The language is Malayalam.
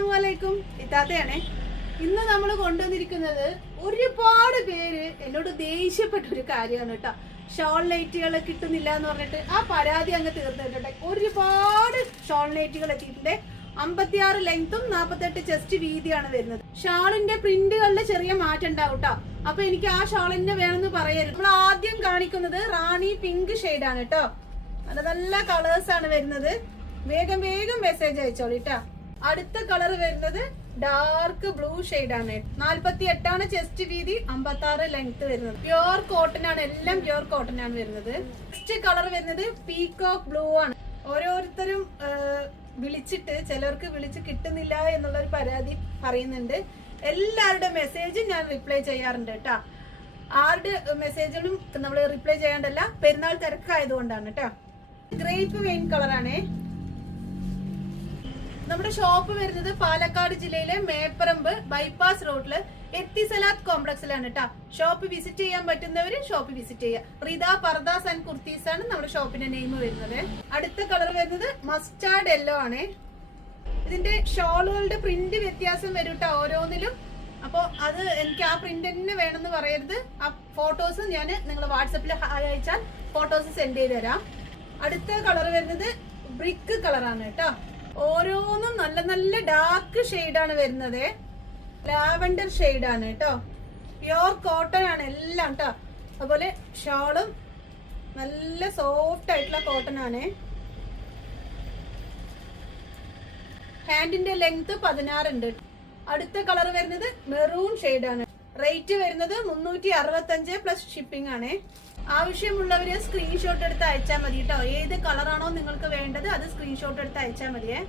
അസ്സലാമലൈക്കും ഇത്താത്തയാണേ. ഇന്ന് നമ്മൾ കൊണ്ടുവന്നിരിക്കുന്നത് ഒരുപാട് പേര് എന്നോട് ദേഷ്യപ്പെട്ട ഒരു കാര്യമാണ് കേട്ടോ. ഷോൾ നൈറ്റുകൾ കിട്ടുന്നില്ല എന്ന് പറഞ്ഞിട്ട് ആ പരാതി അങ്ങ് തീർത്തിട്ടുണ്ട്. ഒരുപാട് ഷോൾ നൈറ്റുകൾ എത്തിയിട്ടുണ്ട്. 56 ലെങ്ത്തും 48 ചെസ്റ്റ് വീതിയാണ് വരുന്നത്. ഷാളിന്റെ പ്രിന്റുകളിൽ ചെറിയ മാറ്റം ഉണ്ടാവും കേട്ടോ. അപ്പൊ എനിക്ക് ആ ഷാളിന്റെ വേണമെന്ന് പറയരുത്. നമ്മൾ ആദ്യം കാണിക്കുന്നത് റാണി പിങ്ക് ഷെയ്ഡാണ് കേട്ടോ. നല്ല നല്ല കളേഴ്സ് ആണ് വരുന്നത്. വേഗം മെസ്സേജ് അയച്ചോളിട്ടാ. അടുത്ത കളർ വരുന്നത് ഡാർക്ക് ബ്ലൂ ആണ്. 48 ചെസ്റ്റ് വീതി, 56 ലെങ്ത് വരുന്നത്. പ്യുർ കോട്ടൺ ആണ്, എല്ലാം പ്യുർ കോട്ടൺ ആണ് വരുന്നത്. നെക്സ്റ്റ് കളർ വരുന്നത് പീകോക്ക് ബ്ലൂ ആണ്. ഓരോരുത്തരും വിളിച്ചിട്ട് ചിലർക്ക് വിളിച്ച് കിട്ടുന്നില്ല എന്നുള്ളൊരു പരാതി പറയുന്നുണ്ട്. എല്ലാവരുടെ മെസ്സേജും ഞാൻ റിപ്ലൈ ചെയ്യാറുണ്ട് കേട്ടാ. ആരുടെ മെസ്സേജിനും നമ്മൾ റിപ്ലൈ ചെയ്യാണ്ടല്ല, പെരുന്നാൾ തിരക്കായതുകൊണ്ടാണ് കേട്ടോ. ഗ്രേപ്പ് വെയിൻ കളറാണേ. നമ്മുടെ ഷോപ്പ് വരുന്നത് പാലക്കാട് ജില്ലയിലെ മേപ്പറമ്പ് ബൈപ്പാസ് റോഡില് എത്തിസലാത്ത് കോംപ്ലക്സിലാണ് കേട്ടോ. ഷോപ്പ് വിസിറ്റ് ചെയ്യാൻ പറ്റുന്നവര് ഷോപ്പ് വിസിറ്റ് ചെയ്യുക. റിദ പർദാസ് ആൻഡ് കുർത്തീസ് ആണ് നമ്മുടെ ഷോപ്പിന്റെ നെയിം വരുന്നത്. അടുത്ത കളർ വരുന്നത് മസ്റ്റാർഡ് യെല്ലോ ആണ്. ഇതിന്റെ ഷോളുകളുടെ പ്രിന്റ് വ്യത്യാസം വരും കേട്ടോ ഓരോന്നിലും. അപ്പൊ അത് എനിക്ക് ആ പ്രിന്റ് തന്നെ വേണമെന്ന് പറയരുത്. ആ ഫോട്ടോസ് ഞാൻ നിങ്ങൾ വാട്സപ്പിൽ അയച്ചാൽ ഫോട്ടോസ് സെൻഡ് ചെയ്ത് തരാം. അടുത്ത കളർ വരുന്നത് ബ്രിക്ക് കളറാണ് കേട്ടോ. ഓരോന്നും നല്ല നല്ല ഡാർക്ക് ഷെയ്ഡാണ് വരുന്നത്. ലാവൻഡർ ഷെയ്ഡാണ് കേട്ടോ. പ്യുർ കോട്ടൺ ആണ് എല്ലാം കേട്ടോ. അതുപോലെ ഷോളും നല്ല സോഫ്റ്റ് ആയിട്ടുള്ള കോട്ടൺ ആണ്. ഹാൻഡിന്റെ ലെങ്ത് 16 ഉണ്ട്. അടുത്ത കളർ വരുന്നത് മെറൂൺ ഷെയ്ഡാണ്. റേറ്റ് വരുന്നത് 365 പ്ലസ് ഷിപ്പിംഗ് ആണ്. ആവശ്യമുള്ളവര് സ്ക്രീൻഷോട്ട് എടുത്ത് അയച്ചാൽ മതി കേട്ടോ. ഏത് കളറാണോ നിങ്ങൾക്ക് വേണ്ടത് അത് സ്ക്രീൻഷോട്ട് എടുത്ത് അയച്ചാൽ മതിയേ.